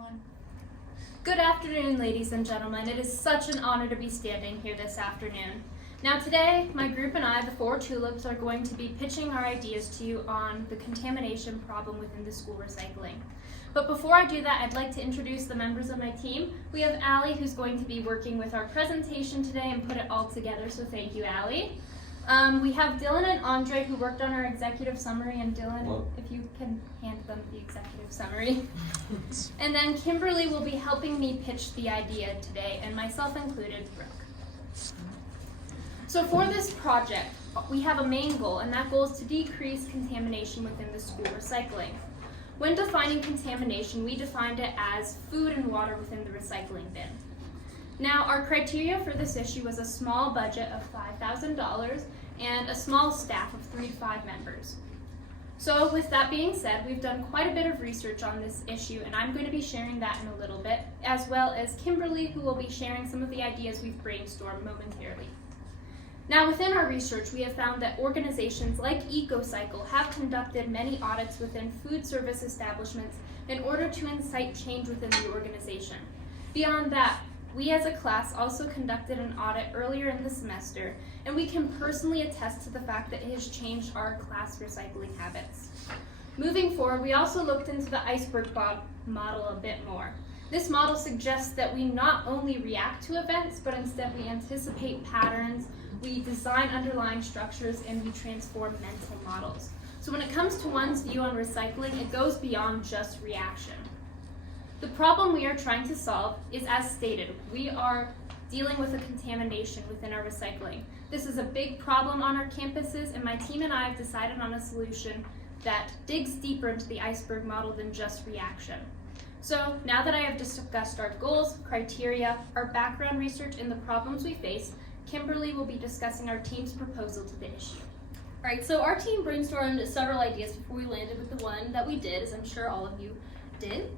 One. Good afternoon, ladies and gentlemen. It is such an honor to be standing here this afternoon. Now today, my group and I, the 4 Tulips, are going to be pitching our ideas to you on the contamination problem within the school recycling. But before I do that, I'd like to introduce the members of my team. We have Allie, who's going to be working with our presentation today and put it all together, so thank you, Allie. We have Dylan and Andre, who worked on our executive summary, and Dylan, if you can hand them the executive summary. And then Kimberly will be helping me pitch the idea today, and myself included, Brooke. So for this project, we have a main goal, and that goal is to decrease contamination within the school recycling. When defining contamination, we defined it as food and water within the recycling bin. Now, our criteria for this issue was a small budget of $5,000 and a small staff of 3 to 5 members. So with that being said, we've done quite a bit of research on this issue, and I'm going to be sharing that in a little bit, as well as Kimberly, who will be sharing some of the ideas we've brainstormed momentarily. Now, within our research, we have found that organizations like EcoCycle have conducted many audits within food service establishments in order to incite change within the organization. Beyond that, we as a class also conducted an audit earlier in the semester, and we can personally attest to the fact that it has changed our class recycling habits. Moving forward, we also looked into the iceberg model a bit more. This model suggests that we not only react to events, but instead we anticipate patterns, we design underlying structures, and we transform mental models. So when it comes to one's view on recycling, it goes beyond just reaction. The problem we are trying to solve is, as stated, we are dealing with a contamination within our recycling. This is a big problem on our campuses, and my team and I have decided on a solution that digs deeper into the iceberg model than just reaction. So now that I have discussed our goals, criteria, our background research, and the problems we face, Kimberly will be discussing our team's proposal to the issue. Alright, so our team brainstormed several ideas before we landed with the one that we did, as I'm sure all of you did.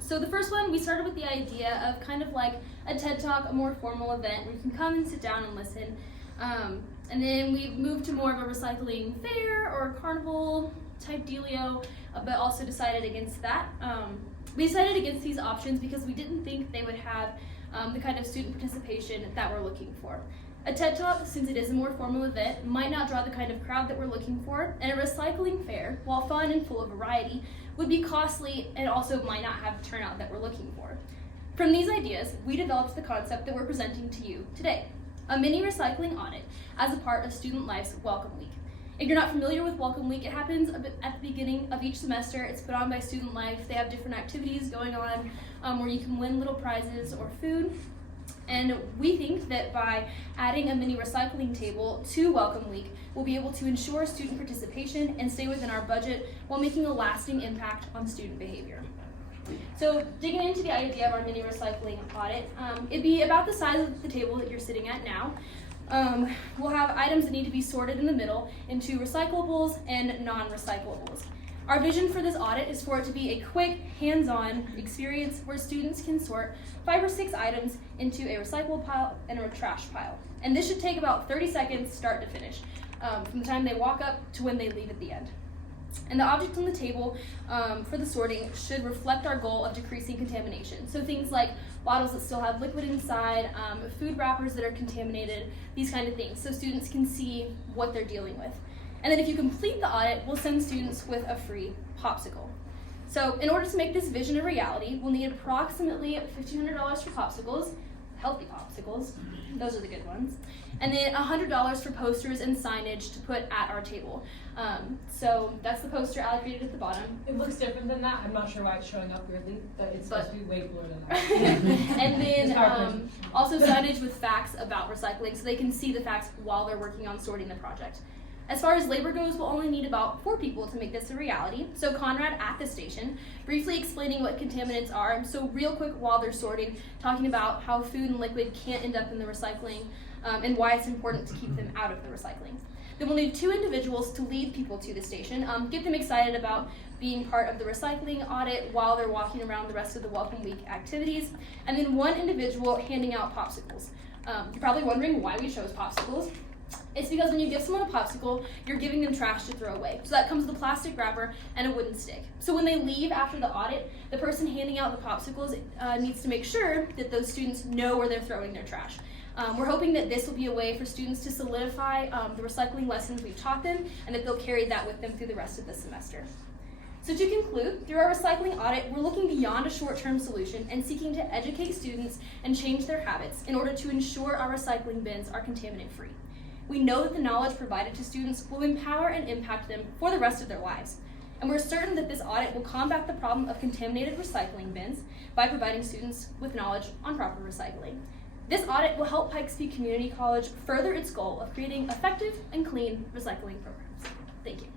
So the first one, we started with the idea of kind of like a TED Talk, a more formal event where you can come and sit down and listen. And then we moved to more of a recycling fair or carnival type dealio, but also decided against that. We decided against these options because we didn't think they would have the kind of student participation that we're looking for. A TED Talk, since it is a more formal event, might not draw the kind of crowd that we're looking for, and a recycling fair, while fun and full of variety, would be costly and also might not have the turnout that we're looking for. From these ideas, we developed the concept that we're presenting to you today, a mini recycling audit as a part of Student Life's Welcome Week. If you're not familiar with Welcome Week, it happens at the beginning of each semester. It's put on by Student Life. They have different activities going on where you can win little prizes or food. And we think that by adding a mini recycling table to Welcome Week, we'll be able to ensure student participation and stay within our budget while making a lasting impact on student behavior. So digging into the idea of our mini recycling audit, it'd be about the size of the table that you're sitting at now. We'll have items that need to be sorted in the middle into recyclables and non-recyclables. Our vision for this audit is for it to be a quick, hands-on experience where students can sort 5 or 6 items into a recyclable pile and a trash pile. And this should take about 30 seconds start to finish, from the time they walk up to when they leave at the end. And the objects on the table for the sorting should reflect our goal of decreasing contamination. So things like bottles that still have liquid inside, food wrappers that are contaminated, these kind of things, so students can see what they're dealing with. And then if you complete the audit, we'll send students with a free popsicle. So in order to make this vision a reality, we'll need approximately $1,500 for popsicles, healthy popsicles, those are the good ones, and then $100 for posters and signage to put at our table. So that's the poster allocated at the bottom. It looks different than that. I'm not sure why it's showing up weirdly, but it's supposed to be way cooler than that. And then also signage with facts about recycling so they can see the facts while they're working on sorting the project. As far as labor goes, we'll only need about 4 people to make this a reality. So Conrad at the station, briefly explaining what contaminants are. So real quick while they're sorting, talking about how food and liquid can't end up in the recycling and why it's important to keep them out of the recycling. Then we'll need 2 individuals to lead people to the station, get them excited about being part of the recycling audit while they're walking around the rest of the Welcome Week activities. And then 1 individual handing out popsicles. You're probably wondering why we chose popsicles. It's because when you give someone a popsicle, you're giving them trash to throw away. So that comes with a plastic wrapper and a wooden stick. So when they leave after the audit, the person handing out the popsicles needs to make sure that those students know where they're throwing their trash. We're hoping that this will be a way for students to solidify the recycling lessons we've taught them and that they'll carry that with them through the rest of the semester. So to conclude, through our recycling audit, we're looking beyond a short-term solution and seeking to educate students and change their habits in order to ensure our recycling bins are contaminant-free. We know that the knowledge provided to students will empower and impact them for the rest of their lives. And we're certain that this audit will combat the problem of contaminated recycling bins by providing students with knowledge on proper recycling. This audit will help Pikes Peak Community College further its goal of creating effective and clean recycling programs. Thank you.